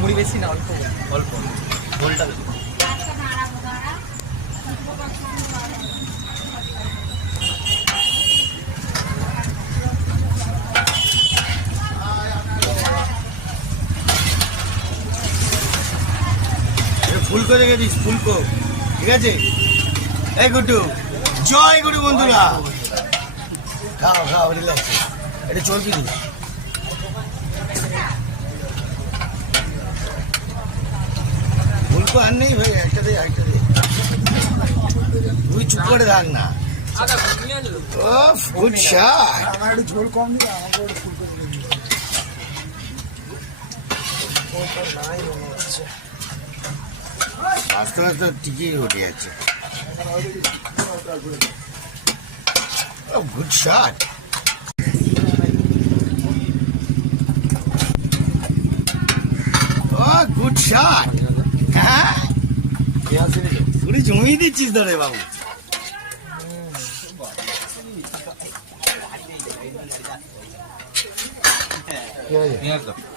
মুড়ি বেশি না, অল্প অল্প ঝোলটা বেশি। ফুলকো রেখে দিস, ফুলকো, ঠিক আছে? এই গুড্ডু, জয় গুরু বন্ধুরা, খাও খাও, রিল্যাক্স, এটা চর্বি দিন। ফুলকো আর নেই ভাই, একটা দে, একটা দে, তুই চুপ করে থাক না। ও গুড শট। আমার একটু ঝোল কম দিলে আমাকে একটু ফুলকো দিয়ে দিন। ওটা নাই মনে হচ্ছে। আস্তে আস্তে টিকিয়ে উঠে যাচ্ছে। Good shot. Oh good shot. হ্যাঁ, পুরো জমিয়ে দিচ্ছিস দাঁড়ে বাবু। পেঁয়াজ দাও।